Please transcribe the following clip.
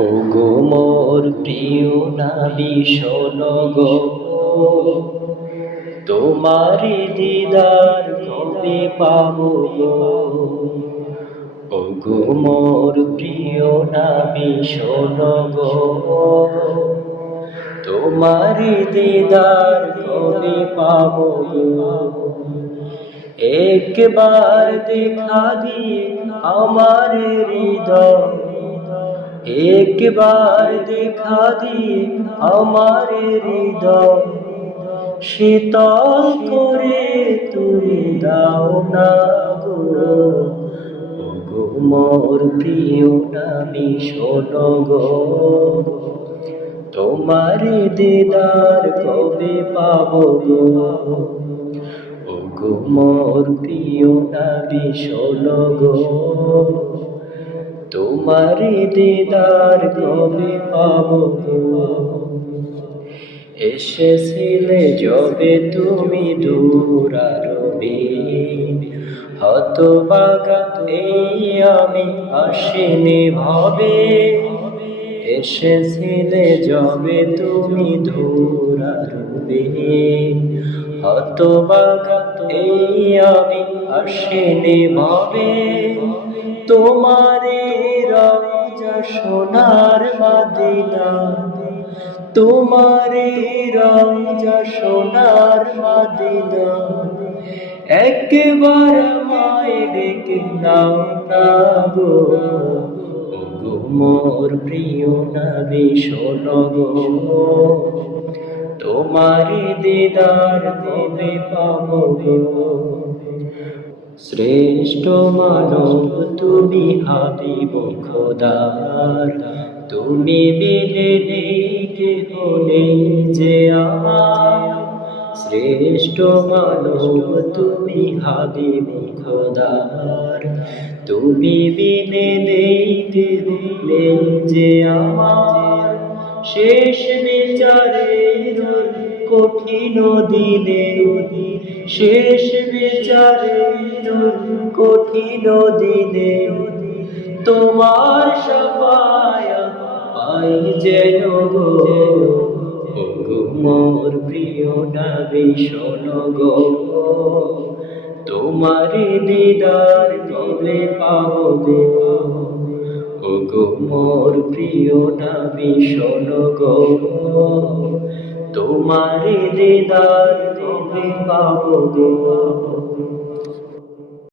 ওগো মোর প্রিয় নবী শোনো গো, তোমারি দিদার কবে পাবো গো। ওগো মোর প্রিয় নবী শোনো গো, তোমারি দিদার কবে পাবো গো। একবার দেখা দিয়ে আমার হৃদয়, একবার দেখা দিয়ে আমার হৃদয় শীতল করে তুমি দাও না গো। ওগো মোর প্রিয় নবী শোনো গো, তোমার দিদার কবে পাবো গো। ওগো মোর প্রিয় নবী শোনো গো, তোমার দিদার কবে পাবো গো। এসেছিলে যবে তুমি দূরারবে, হতভাগা এই আমি আসিনি ভবে। এসেছিলে যবে তুমি দূরারবে, হতভাগা এই আমি আসিনি ভবে। তোমারে রওজা সোনার মদিনা, তোমারে রওজা সোনার মদিনা, একবার আমায় ডেকে নাও না গো। ওগো মোর প্রিয় নবী শোনো গো, তোমারি দিদার কবে পাবো গো। শ্রেষ্ঠ মানব তুমি হাবিব খোদার, তুমি বিনে নেই কেহ নেই যে আমার। শ্রেষ্ঠ মানব তুমি হাবিব খোদার, তুমি বিনে নেই কেহ নেই যে আমার। শেষ বিচারের কঠিন দিনে, শেষ বিচারের কঠিন দিনে, তোমার শাফায়াত পাই যেন গো। ওগো মোর প্রিয় নবী শোনো গো, তোমারি দিদার কবে পাবো গো। ওগো মোর প্রিয় নবী শোনো গো, তোমারি দিদার কবে পাবো গো।